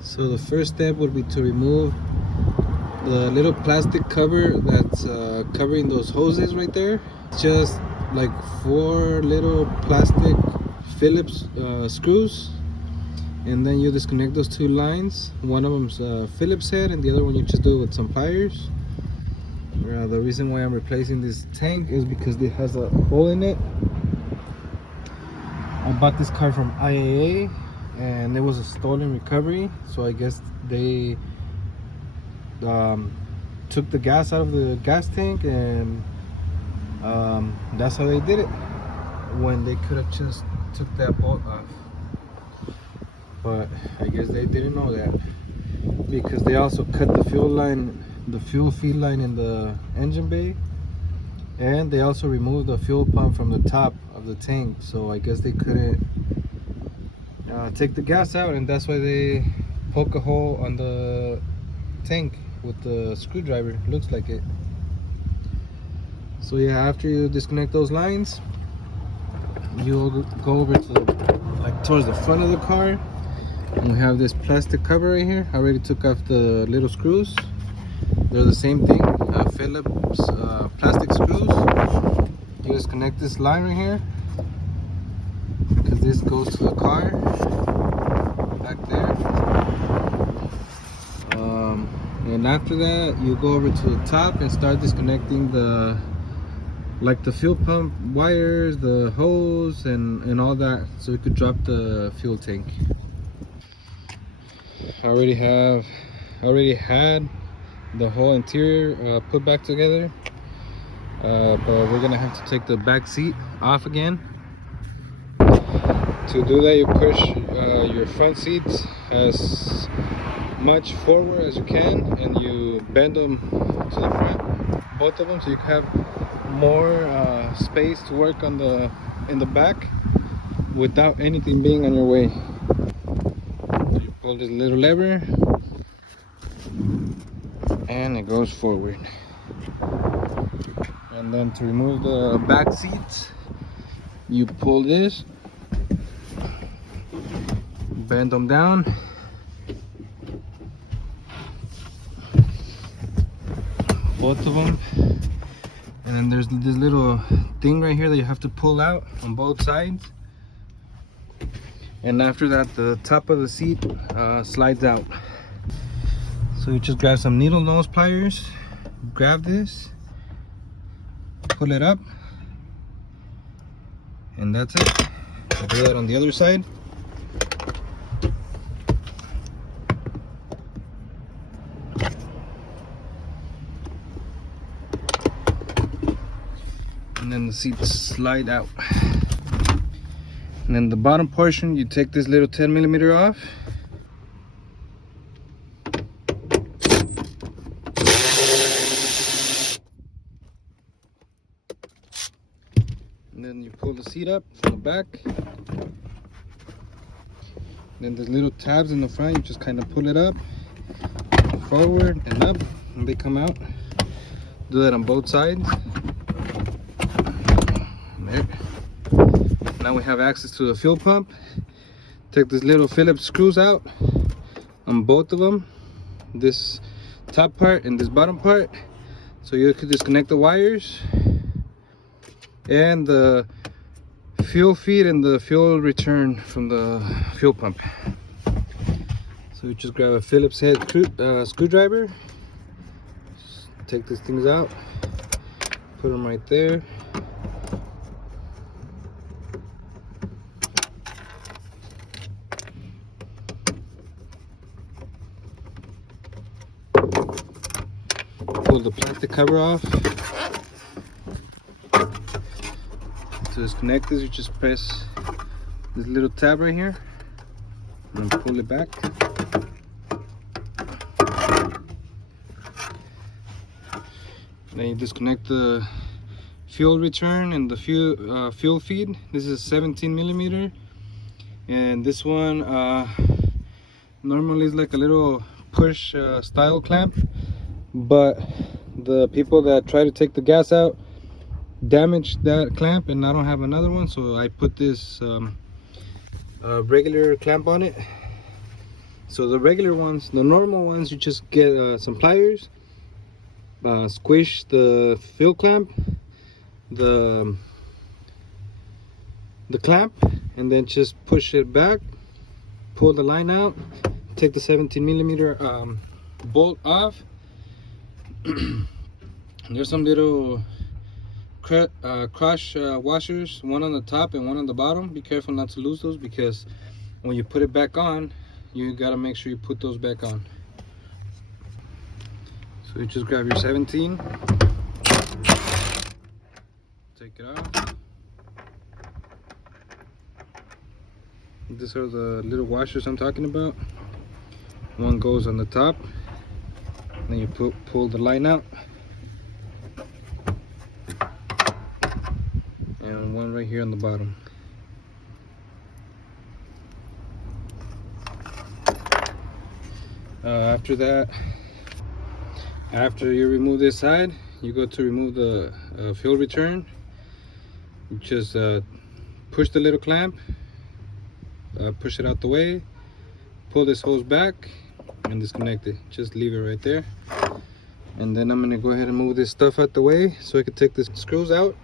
So the first step would be to remove the little plastic cover that's covering those hoses right there. It's just like 4 little plastic Phillips screws, and then you disconnect those 2 lines. One of them's Phillips head, and the other one you just do it with some pliers. The reason why I'm replacing this tank is because it has a hole in it. I bought this car from IAA and it was a stolen recovery, so I guess they took the gas out of the gas tank, and that's how they did it, when they could have just took that bolt off. But I guess they didn't know that, because they also cut the fuel line, the fuel feed line in the engine bay, and they also removed the fuel pump from the top of the tank. So I guess they couldn't take the gas out, and that's why they poke a hole on the tank with the screwdriver. Looks like it. So yeah, after you disconnect those lines, you'll go over to like towards the front of the car, and we have this plastic cover right here. I already took off the little screws. They're the same thing, Phillips plastic screws. You disconnect this line right here, because this goes to the car back there. And after that, you go over to the top and start disconnecting the fuel pump wires, the hose, and all that, so you could drop the fuel tank. I already had the whole interior put back together, but we're gonna have to take the back seat off again. To do that, you push your front seats as much forward as you can, and you bend them to the front, both of them, so you have more space to work on in the back without anything being on your way. So you pull this little lever and it goes forward. And then to remove the back seats, you pull this, bend them down, both of them, and then there's this little thing right here that you have to pull out on both sides. And after that, the top of the seat slides out. So you just grab some needle nose pliers, grab this, pull it up, and that's it. I'll do that on the other side. And then the seats slide out. And then the bottom portion, you take this little 10mm off. And then you pull the seat up from the back. Then there's little tabs in the front, you just kind of pull it up, forward and up, and they come out. Do that on both sides. There. Now we have access to the fuel pump. Take this little Phillips screws out on both of them, this top part and this bottom part, so you could disconnect the wires, and the fuel feed and the fuel return from the fuel pump. So you just grab a Phillips head screwdriver, take these things out, put them right there. Pull the plastic cover off. To disconnect this, you just press this little tab right here and pull it back. Then you disconnect the fuel return and the fuel feed. This is 17mm, and this one normally is like a little push style clamp, but the people that try to take the gas out damaged that clamp, and I don't have another one, so I put this regular clamp on it. So the regular ones, the normal ones, you just get some pliers, squish the fill clamp, the clamp, and then just push it back, pull the line out, take the 17 millimeter bolt off. There's some little crush washers, one on the top and one on the bottom. Be careful not to lose those, because when you put it back on, you gotta make sure you put those back on. So you just grab your 17, take it off. These are the little washers I'm talking about. One goes on the top, then you pull the line out, and one right here on the bottom. After that, after you remove this side, you go to remove the fuel return. You just push the little clamp, push it out the way, pull this hose back, and disconnect it. Just leave it right there. And then I'm gonna go ahead and move this stuff out the way so I can take the screws out.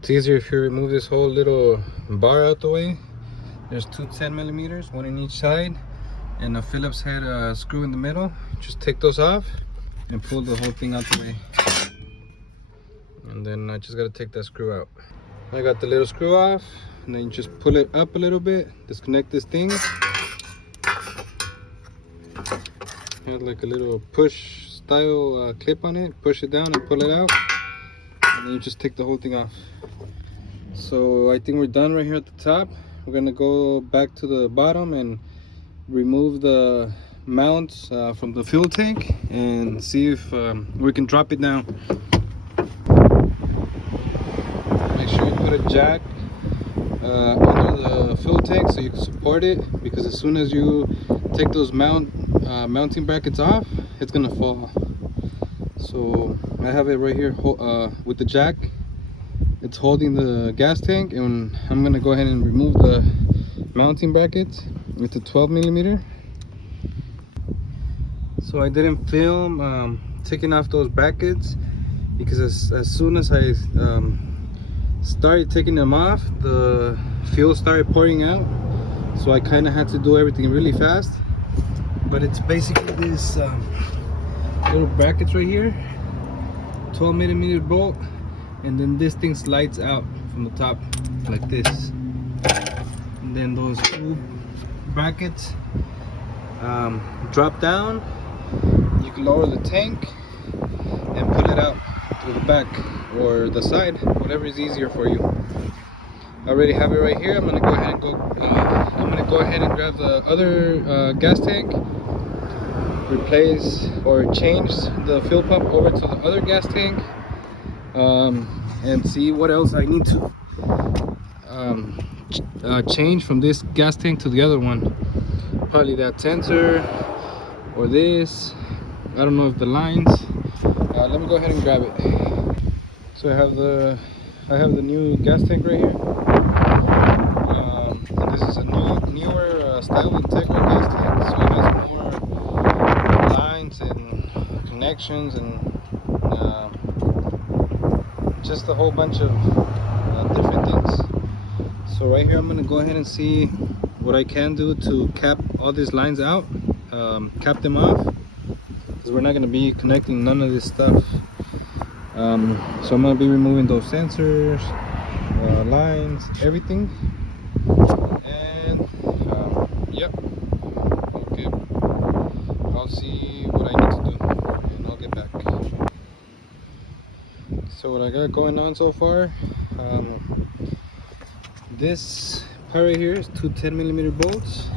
It's easier if you remove this whole little bar out the way. There's two 10 millimeters, one in each side, and a Phillips head screw in the middle. Just take those off and pull the whole thing out the way. And then I just gotta take that screw out. I got the little screw off, and then you just pull it up a little bit, disconnect this thing. Has like a little push style clip on it. Push it down and pull it out, and then you just take the whole thing off. So I think we're done right here at the top. We're gonna go back to the bottom and remove the mounts from the fuel tank and see if we can drop it down. Make sure you put a jack under the fuel tank so you can support it, because as soon as you take those mounting brackets off, it's gonna fall. So I have it right here with the jack. It's holding the gas tank, and I'm gonna go ahead and remove the mounting brackets with the 12 millimeter. So I didn't film taking off those brackets, because as soon as I started taking them off, the fuel started pouring out. So I kind of had to do everything really fast. But it's basically this little brackets right here, 12 millimeter bolt, and then this thing slides out from the top like this. And then those two brackets drop down. You can lower the tank and pull it out through the back or the side, whatever is easier for you. I already have it right here. I'm gonna go ahead and grab the other gas tank, replace or change the fuel pump over to the other gas tank, and see what else I need to change from this gas tank to the other one. Probably that sensor or this. I don't know if the lines. Let me go ahead and grab it. So I have the new gas tank right here. This is a newer style Integra gas tank, so it has more lines and connections and just a whole bunch of different things. So right here I'm going to go ahead and see what I can do to cap all these lines out, cap them off, because we're not going to be connecting none of this stuff. So I'm going to be removing those sensors, lines, everything. And yep, okay, I'll see what I need to do and I'll get back. So what I got going on so far, this part right here is two 10 millimeter bolts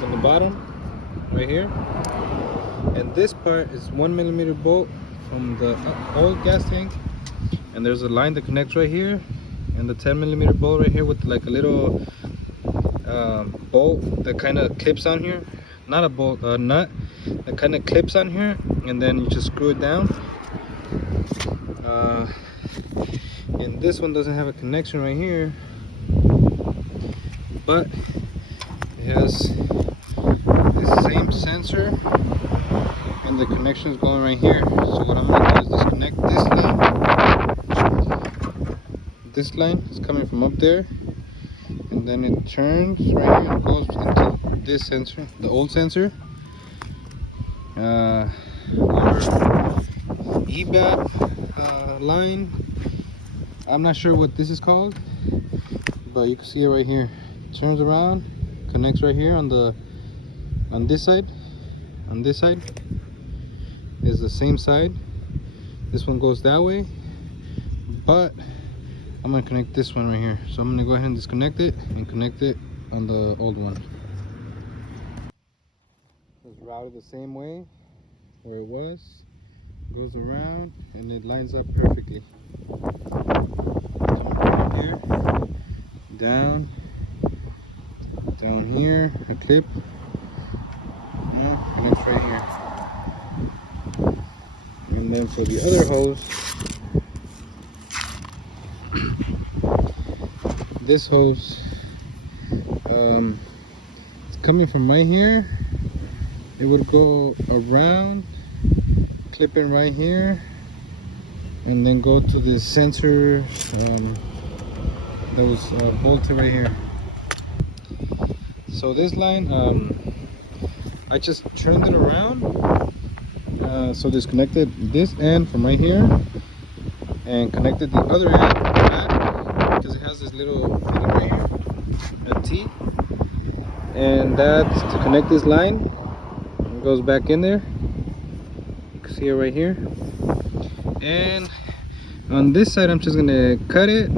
on the bottom right here, and this part is 1 millimeter bolt from the old gas tank, and there's a line that connects right here, and the 10 millimeter bolt right here with like a little bolt that kind of clips on here, not a bolt, a nut that kind of clips on here, and then you just screw it down. And this one doesn't have a connection right here, but has the same sensor, and the connection is going right here. So what I'm gonna do is disconnect this line. This line is coming from up there, and then it turns right here and goes into this sensor, the old sensor, or EBAP line. I'm not sure what this is called, but you can see it right here. It turns around, connects right here on this side. On this side is the same side. This one goes that way, but I'm gonna connect this one right here. So I'm gonna go ahead and disconnect it and connect it on the old one. It's routed the same way where it was. Goes around and it lines up perfectly. From here, down here, a clip. Connects right here. And then for the other hose, this hose, it's coming from right here. It would go around, clip in right here, and then go to the sensor that was bolted right here. So this line, I just turned it around, so disconnected this end from right here and connected the other end back, because it has this little fitting right here, a T, and that's to connect this line. It goes back in there. You can see it right here. And on this side, I'm just gonna cut it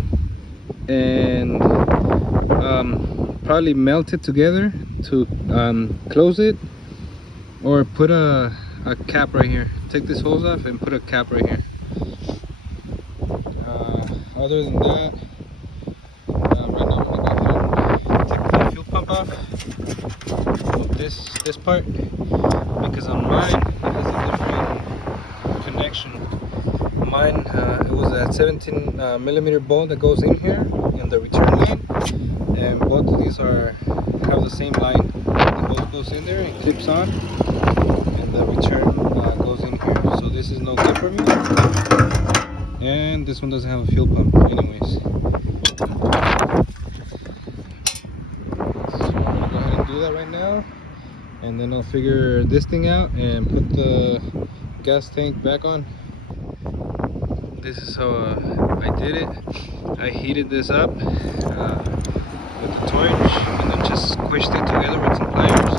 and probably melt it together to close it, or put a cap right here. Take this hose off and put a cap right here. Other than that, right now I'm gonna go ahead and take the fuel pump off of this part, because on mine it has a different connection. Mine, it was a 17 millimeter bolt that goes in here in the return line, and both of these have the same line. The hose goes in there and clips on, and the return goes in here. So this is no good for me, and this one doesn't have a fuel pump anyways. So I'm gonna go ahead and do that right now, and then I'll figure this thing out and put the gas tank back on. This is how I did it. I heated this up with the torch, and then just squished it together with some pliers,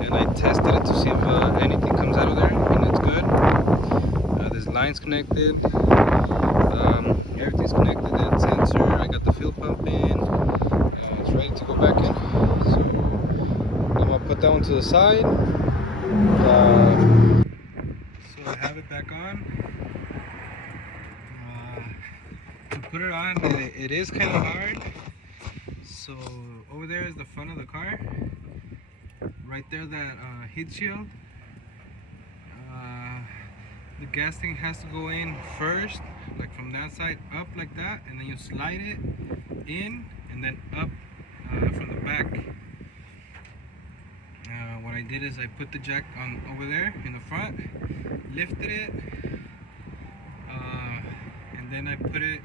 and I tested it to see if anything comes out of there, and it's good. This line's connected, everything's connected. That sensor, I got the fuel pump in, it's ready to go back in. So I'm gonna put that one to the side. So I have it back on. To put it on, it is kind of hard. So over there is the front of the car. Right there, that heat shield. The gas tank has to go in first, like from that side up like that, and then you slide it in and then up from the back. What I did is I put the jack on over there in the front, lifted it, and then I put it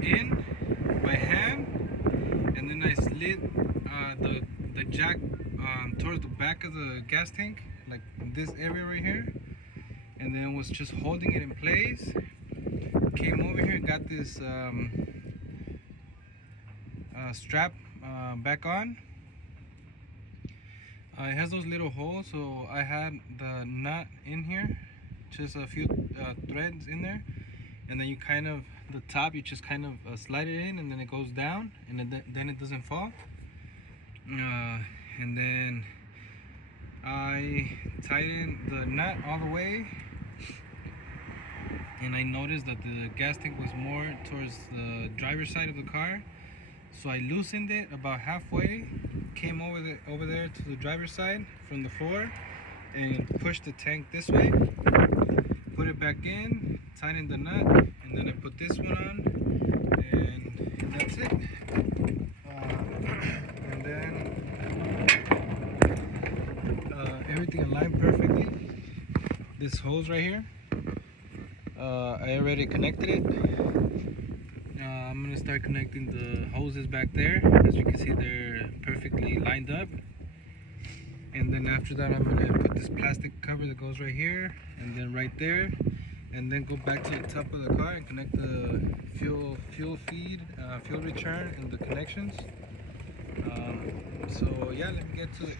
in by hand, and then I slid the jack towards the back of the gas tank, like this area right here, and then was just holding it in place. Came over here, got this strap back on. It has those little holes, so I had the nut in here, just a few threads in there, and then you kind of, the top, you just kind of slide it in, and then it goes down, and then it doesn't fall. And then I tightened the nut all the way, and I noticed that the gas tank was more towards the driver's side of the car, so I loosened it about halfway, came over there to the driver's side from the floor, and pushed the tank this way, put it back in, tightened the nut, and then I put this one on, and that's it. can line perfectly. This hose right here, I already connected it. I'm gonna start connecting the hoses back there. As you can see, they're perfectly lined up. And then after that, I'm gonna put this plastic cover that goes right here and then right there, and then go back to the top of the car and connect the fuel feed, fuel return, and the connections. So yeah, let me get to it.